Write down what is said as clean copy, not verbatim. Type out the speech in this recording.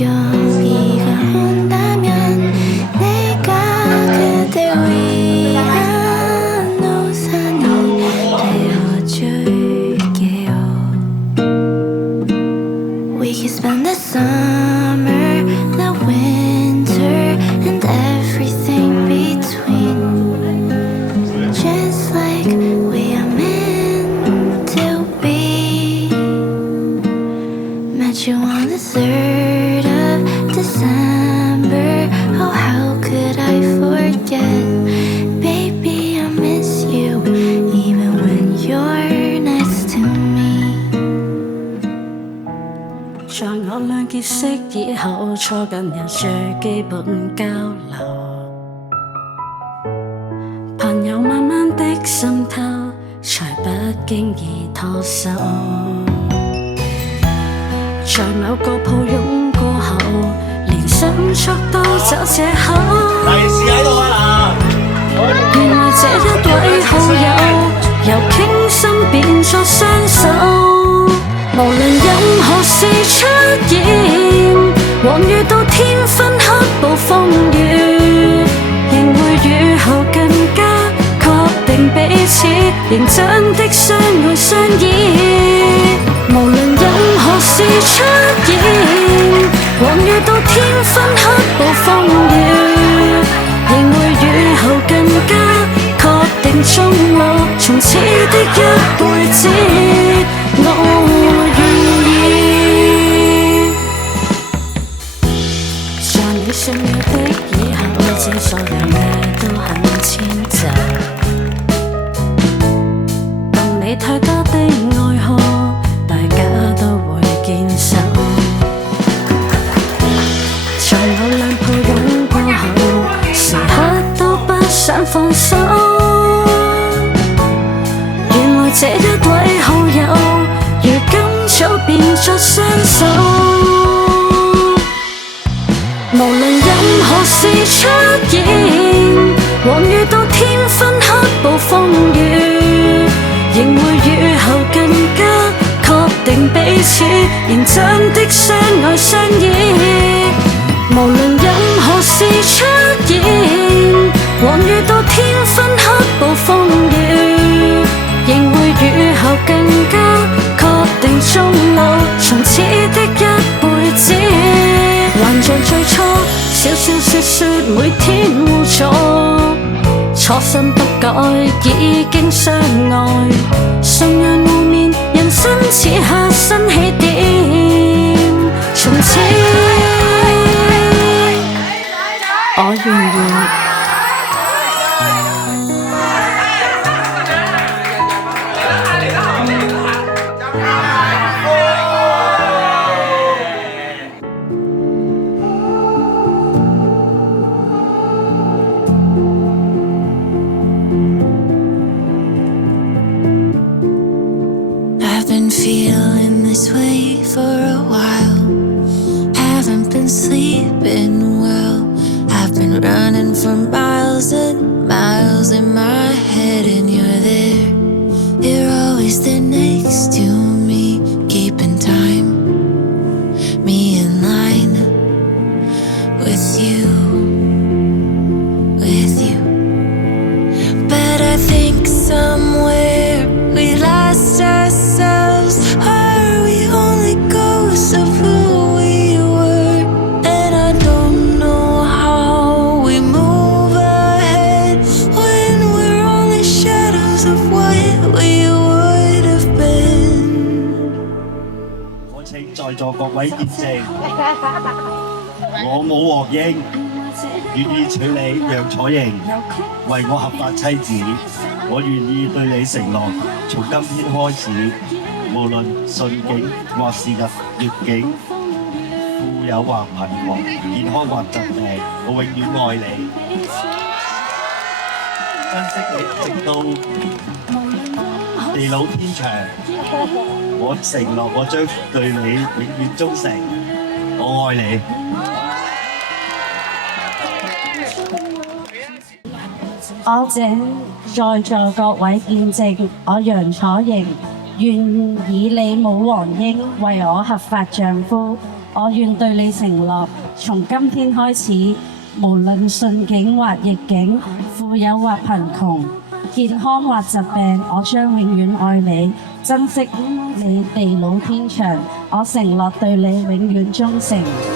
여기가 온다면 내가 그댈 위한 우산이 되어줄게요. We can spend the summer, the winter, and everything between, just like we are meant to be. Met you on the 3rd of December. Oh, how could I forget? Baby, I miss you even when you're next to me. 在我倆結識以後，初近有最基本交流，朋友慢慢的滲透，才不經意拖手。在某個抱擁過後，連迅速都找藉口。利是喺度啊原來這一位好友，由傾心變作雙手。無論任何事出現，往遇到天分黑暴風雨，仍會雨後更加確定彼此認真的相愛相依。無論任何事出現，往遇到天分黑暴風雨，仍會雨後更加確定終老，從此的一輩子，我願意。在你信了的以後，知所有嘢都很遷就，共你太多的愛好，大家都會堅守。在我倆抱擁過後，時刻都不想放手。原來這一位好友，如今早變作雙手。無論任何事出現，往遇到天分黑暴風雨，仍會雨後更加確定彼此認真的相愛相依。無論任何事出現，往遇到天分黑暴風雨，仍會雨後更加確定終老，從此的一輩子。還像最初笑笑說說每天互助，初心不改已經相愛，信仰互勉，人生此刻新起點，從此我願意。I've been feeling this way for a while. Haven't been sleeping well. I've been running for miles and miles in my head, and you're there. You're always there next to me, keeping time. Me in line with you, with you. But I think somewhere we lost ourselves. Are we only ghosts of who we were? And I don't know how we move ahead when we're only shadows of what we would have been. 我請在座各位見證，我冇獲應，願意娶你楊楚瑩為我合法妻子。我願意對你承諾，從今天開始，無論順境或是逆境，富有或貧窮，健康或疾病，我永遠愛你，珍惜你直到地老天長。我承諾我將對你永遠忠誠，我愛你。我請在座各位見證，我楊楚瑩願以你武黃英為我合法丈夫，我願對你承諾，從今天開始，無論順境或逆境，富有或貧窮，健康或疾病，我將永遠愛你，珍惜你地老天長。我承諾對你永遠忠誠。